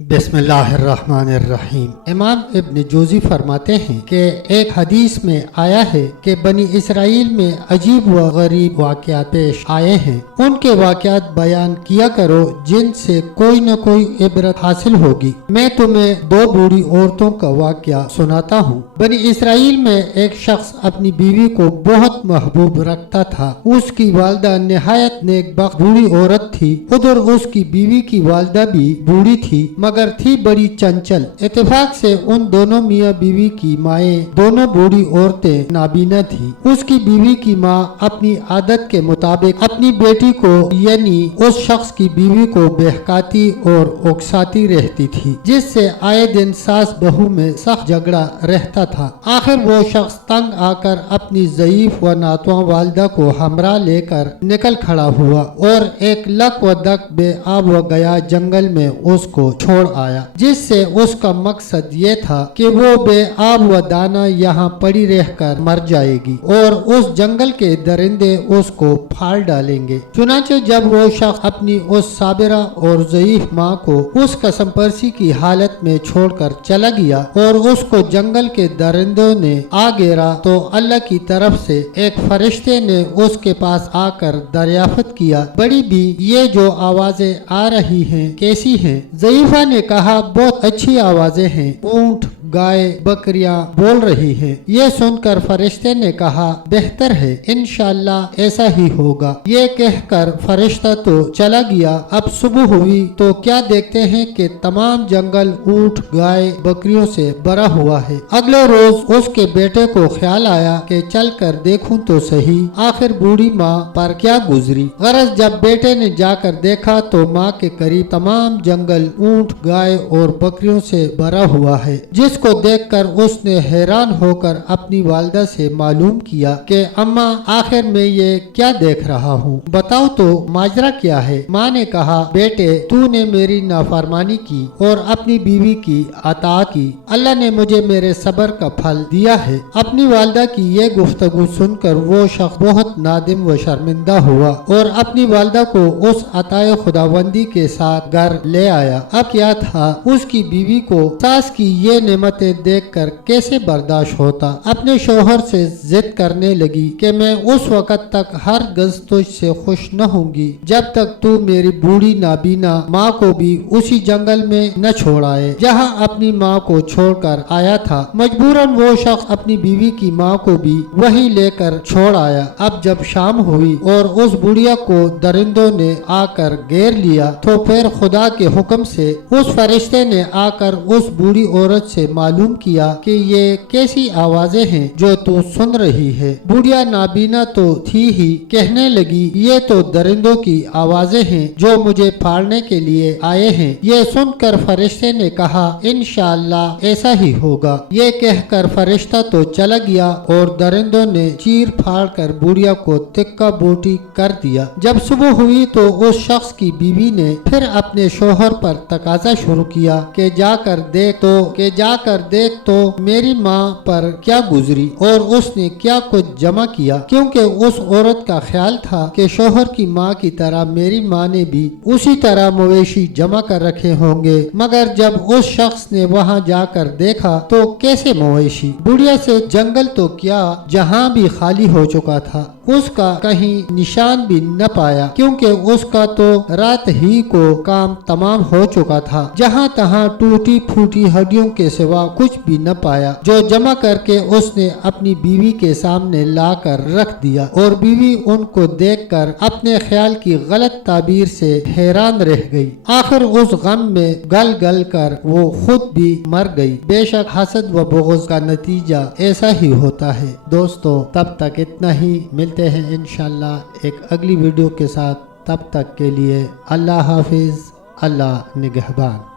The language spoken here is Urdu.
بسم اللہ الرحمن الرحیم۔ امام ابن جوزی فرماتے ہیں کہ ایک حدیث میں آیا ہے کہ بنی اسرائیل میں عجیب و غریب واقعات پیش آئے ہیں، ان کے واقعات بیان کیا کرو جن سے کوئی نہ کوئی عبرت حاصل ہوگی۔ میں تمہیں دو بوڑھی عورتوں کا واقعہ سناتا ہوں۔ بنی اسرائیل میں ایک شخص اپنی بیوی کو بہت محبوب رکھتا تھا۔ اس کی والدہ نہایت نیک بخت بوڑھی عورت تھی، ادھر اس کی بیوی کی والدہ بھی بوڑھی تھی مگر تھی بڑی چنچل۔ اتفاق سے ان دونوں میاں بیوی کی مائیں دونوں بوڑھی عورتیں نابینا تھی۔ اس کی بیوی کی ماں اپنی عادت کے مطابق اپنی بیٹی کو یعنی اس شخص کی بیوی کو بہکاتی اور اکساتی رہتی تھی، جس سے آئے دن ساس بہو میں سخت جھگڑا رہتا تھا۔ آخر وہ شخص تنگ آ کر اپنی ضعیف و ناتواں والدہ کو ہمراہ لے کر نکل کھڑا ہوا اور ایک لک و دک بے آب و گیا جنگل میں اس کو چھوڑ آیا، جس سے اس کا مقصد یہ تھا کہ وہ بے آب و دانہ یہاں پڑی رہ کر مر جائے گی اور اس جنگل کے درندے اس کو پھاڑ ڈالیں گے۔ چنانچہ جب وہ شخص اپنی اس صابرہ اور ضعیف ماں کو اس قسم پرسی کی حالت میں چھوڑ کر چلا گیا اور اس کو جنگل کے درندوں نے آ گھیرا تو اللہ کی طرف سے ایک فرشتے نے اس کے پاس آ کر دریافت کیا، بڑی بھی یہ جو آوازیں آ رہی ہیں کیسی ہیں؟ ضعیفہ نے کہا، بہت اچھی آوازیں ہیں، اونٹ گائے بکریاں بول رہی ہیں۔ یہ سن کر فرشتے نے کہا، بہتر ہے، انشاءاللہ ایسا ہی ہوگا۔ یہ کہہ کر فرشتہ تو چلا گیا۔ اب صبح ہوئی تو کیا دیکھتے ہیں کہ تمام جنگل اونٹ گائے بکریوں سے بھرا ہوا ہے۔ اگلے روز اس کے بیٹے کو خیال آیا کہ چل کر دیکھوں تو صحیح آخر بوڑھی ماں پر کیا گزری۔ غرض جب بیٹے نے جا کر دیکھا تو ماں کے قریب تمام جنگل اونٹ گائے اور بکریوں سے بھرا ہوا ہے، جس کو دیکھ کر اس نے حیران ہو کر اپنی والدہ سے معلوم کیا کہ اماں آخر میں یہ کیا دیکھ رہا ہوں، بتاؤ تو ماجرا کیا ہے؟ ماں نے کہا، بیٹے تو نے میری نافرمانی کی اور اپنی بیوی کی اطاعت کی، اللہ نے مجھے میرے صبر کا پھل دیا ہے۔ اپنی والدہ کی یہ گفتگو سن کر وہ شخص بہت نادم و شرمندہ ہوا اور اپنی والدہ کو اس عطائے خداوندی کے ساتھ گھر لے آیا۔ اب کیا تھا، اس کی بیوی کو ساس کی یہ نعمتیں دیکھ کر کیسے برداشت ہوتا۔ اپنے شوہر سے ضد کرنے لگی کہ میں اس وقت تک ہرگز تجھ سے خوش نہ ہوں گی جب تک تو میری بوڑھی نابینا ماں کو بھی اسی جنگل میں نہ چھوڑ آئے جہاں اپنی ماں کو چھوڑ کر آیا تھا۔ مجبوراً وہ شخص اپنی بیوی کی ماں کو بھی وہیں لے کر چھوڑ آیا۔ اب جب شام ہوئی اور اس بڑھیا کو درندوں نے آ کر گھیر لیا تو پھر خدا کے حکم سے اس فرشتے نے آ کر اس بوڑھی عورت سے معلوم کیا کہ یہ کیسی آوازیں ہیں جو تو سن رہی ہے؟ بوڑھیا نابینا تو تھی ہی، کہنے لگی، یہ تو درندوں کی آوازیں ہیں جو مجھے پھاڑنے کے لیے آئے ہیں۔ یہ سن کر فرشتے نے کہا، انشاءاللہ ایسا ہی ہوگا۔ یہ کہہ کر فرشتہ تو چلا گیا اور درندوں نے چیر پھاڑ کر بوڑھیا کو تکا بوٹی کر دیا۔ جب صبح ہوئی تو اس شخص کی بیوی نے پھر اپنے شوہر پر تقاضا شروع کیا کہ جا کر دیکھ تو میری ماں پر کیا گزری اور اس نے کیا کچھ جمع کیا، کیونکہ اس عورت کا خیال تھا کہ شوہر کی ماں کی طرح میری ماں نے بھی اسی طرح مویشی جمع کر رکھے ہوں گے، مگر جب اس شخص نے وہاں جا کر دیکھا تو کیسے مویشی؟ بڑھیا سے جنگل تو کیا جہاں بھی خالی ہو چکا تھا، اس کا کہیں نشان بھی نہ پایا، کیونکہ اس کا تو رات ہی کو کام تمام ہو چکا تھا۔ جہاں تہاں ٹوٹی پھوٹی ہڈیوں کے سوا کچھ بھی نہ پایا، جو جمع کر کے اس نے اپنی بیوی کے سامنے لا کر رکھ دیا اور بیوی ان کو دیکھ کر اپنے خیال کی غلط تعبیر سے حیران رہ گئی۔ آخر اس غم میں گل گل کر وہ خود بھی مر گئی۔ بے شک حسد و بغض کا نتیجہ ایسا ہی ہوتا ہے۔ دوستو تب تک اتنا ہی، ملتے ہیں انشاءاللہ ایک اگلی ویڈیو کے ساتھ، تب تک کے لیے اللہ حافظ، اللہ نگہبان۔